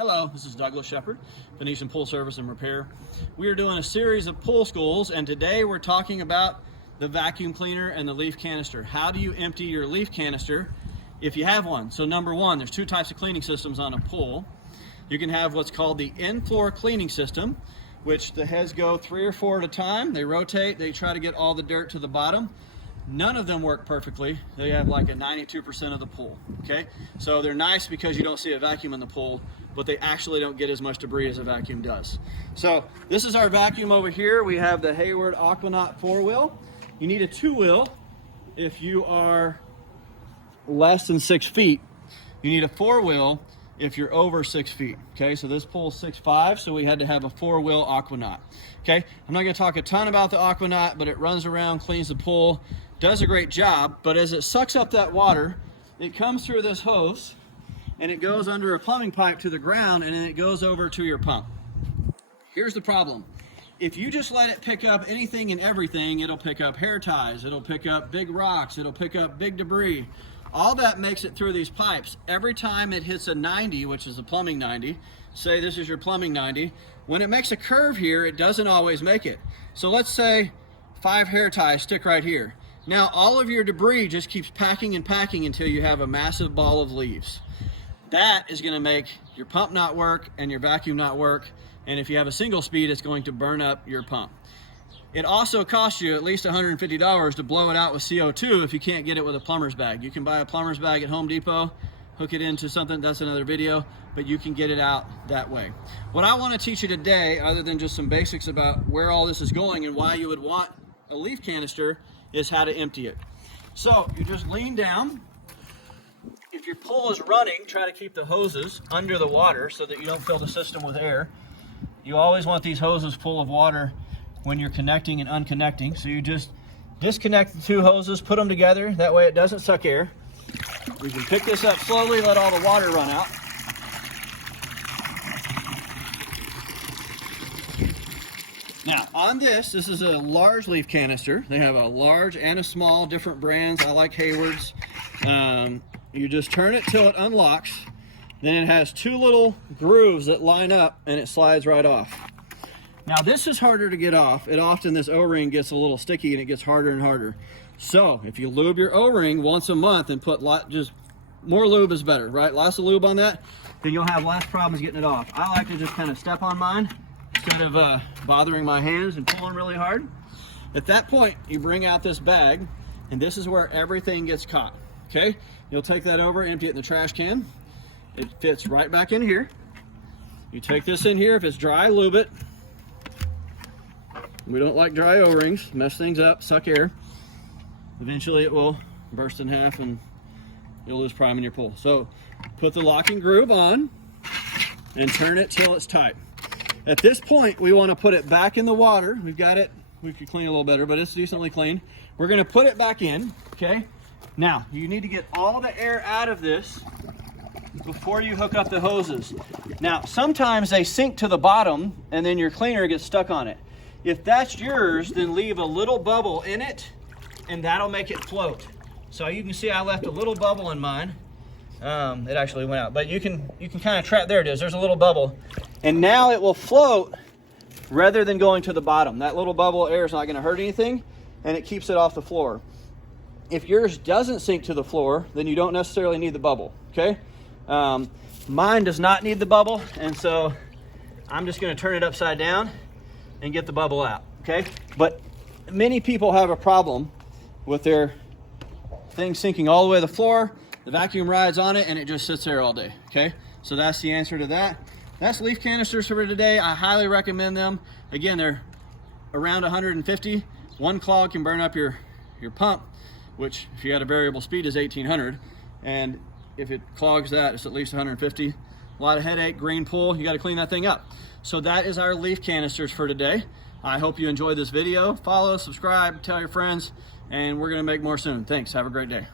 Hello, this is Douglas Shepard, Venetian Pool Service and Repair. We are doing a series of pool schools, and today we're talking about the vacuum cleaner and the leaf canister. How do you empty your leaf canister if you have one? So number one, there's two types of cleaning systems on a pool. You can have what's called the in-floor cleaning system, which the heads go 3 or 4 at a time. They rotate, they try to get all the dirt to the bottom. None of them work perfectly. They have like a 92% of the pool, okay? So they're nice because you don't see a vacuum in the pool, but they actually don't get as much debris as a vacuum does. So this is our vacuum over here. We have the Hayward Aquanaut 4-wheel. You need a 2-wheel if you are less than 6 feet. You need a 4-wheel if you're over 6 feet, okay? So this pool is 6'5", so we had to have a 4-wheel Aquanaut, okay? I'm not gonna talk a ton about the Aquanaut, but it runs around, cleans the pool, does a great job, but as it sucks up that water, it comes through this hose, and it goes under a plumbing pipe to the ground, and then it goes over to your pump. Here's the problem. If you just let it pick up anything and everything, it'll pick up hair ties, it'll pick up big rocks, it'll pick up big debris. All that makes it through these pipes. Every time it hits a 90, which is a plumbing 90, say this is your plumbing 90, when it makes a curve here, it doesn't always make it. So let's say 5 hair ties stick right here. Now all of your debris just keeps packing and packing until you have a massive ball of leaves. That is gonna make your pump not work and your vacuum not work. And if you have a single speed, it's going to burn up your pump. It also costs you at least $150 to blow it out with CO2 if you can't get it with a plumber's bag. You can buy a plumber's bag at Home Depot, hook it into something, that's another video, but you can get it out that way. What I want to teach you today, other than just some basics about where all this is going and why you would want a leaf canister, is how to empty it. So you just lean down. If your pool is running, try to keep the hoses under the water so that you don't fill the system with air. You always want these hoses full of water when you're connecting and unconnecting. So you just disconnect the 2 hoses, put them together, that way it doesn't suck air. You can pick this up slowly, let all the water run out. Now on this is a large leaf canister. They have a large and a small, different brands. I like Hayward's. You just turn it till it unlocks. Then it has 2 little grooves that line up and it slides right off. Now this is harder to get off. This O-ring gets a little sticky and it gets harder and harder. So if you lube your O-ring once a month and put just more lube is better, right? Lots of lube on that, then you'll have less problems getting it off. I like to just kind of step on mine instead of bothering my hands and pulling really hard. At that point, you bring out this bag, and this is where everything gets caught, okay? You'll take that over, empty it in the trash can. It fits right back in here. You take this in here, if it's dry, lube it. We don't like dry O-rings, mess things up, suck air. Eventually it will burst in half and you'll lose prime in your pool. So put the locking groove on and turn it till it's tight. At this point, we want to put it back in the water. We've got it, we could clean a little better, but it's decently clean. We're gonna put it back in, okay? Now, you need to get all the air out of this before you hook up the hoses. Now, sometimes they sink to the bottom and then your cleaner gets stuck on it. If that's yours, then leave a little bubble in it and that'll make it float. So you can see I left a little bubble in mine. It actually went out, but you can kind of trap, there it is, there's a little bubble. And now it will float rather than going to the bottom. That little bubble of air is not gonna hurt anything and it keeps it off the floor. If yours doesn't sink to the floor, then you don't necessarily need the bubble, okay? Mine does not need the bubble, and so I'm just gonna turn it upside down and get the bubble out, okay? But many people have a problem with their thing sinking all the way to the floor, the vacuum rides on it, and it just sits there all day, okay? So that's the answer to that. That's leaf canisters for today. I highly recommend them. Again, they're around 150. One clog can burn up your pump, which if you had a variable speed is 1800. And if it clogs that, it's at least 150. A lot of headache, green pool, you gotta clean that thing up. So that is our leaf canisters for today. I hope you enjoyed this video. Follow, subscribe, tell your friends, and we're gonna make more soon. Thanks, have a great day.